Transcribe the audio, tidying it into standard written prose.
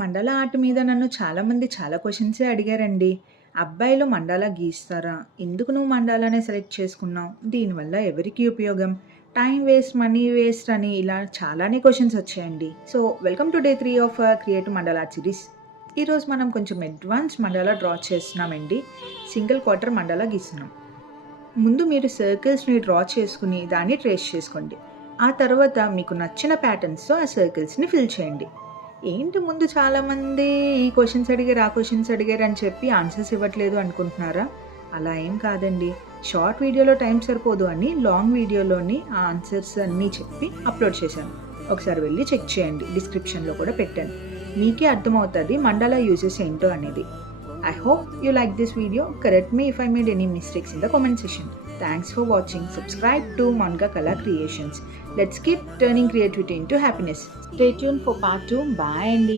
మండల ఆర్ట్ మీద నన్ను చాలామంది చాలా క్వెషన్సే అడిగారండి. అబ్బాయిలు మండాలా గీస్తారా? ఎందుకు నువ్వు మండాలానే సెలెక్ట్ చేసుకున్నావు? దీనివల్ల ఎవరికీ ఉపయోగం? టైం వేస్ట్, మనీ వేస్ట్ అని ఇలా చాలానే క్వెషన్స్ వచ్చాయండి. So welcome to day 3 of creative mandala art series. ఈరోజు మనం కొంచెం అడ్వాన్స్ మండాలా డ్రా చేస్తున్నామండి. సింగిల్ క్వార్టర్ మండాలా గీస్తున్నాం. ముందు మీరు సర్కిల్స్ని డ్రా చేసుకుని దాన్ని ట్రేస్ చేసుకోండి. ఆ తర్వాత మీకు నచ్చిన ప్యాటర్న్స్తో ఆ సర్కిల్స్ని ఫిల్ చేయండి. ఏంటి ముందు చాలామంది ఈ క్వశ్చన్స్ అడిగారు, ఆ క్వశ్చన్స్ అడిగారు అని చెప్పి ఆన్సర్స్ ఇవ్వట్లేదు అనుకుంటున్నారా? అలా ఏం కాదండి. షార్ట్ వీడియోలో టైం సరిపోదు అని లాంగ్ వీడియోలోని ఆ ఆన్సర్స్ అన్నీ చెప్పి అప్లోడ్ చేశాను. ఒకసారి వెళ్ళి చెక్ చేయండి, డిస్క్రిప్షన్లో కూడా పెట్టాను. మీకే అర్థమవుతుంది మండాలా యూజెస్ ఏంటో అనేది. I hope you like this video. Correct me if I made any mistakes in the comment section. Thanks for watching. Subscribe to Manga Kala Creations. Let's keep turning creativity into happiness. Stay tuned for part 2. Bye, Andy.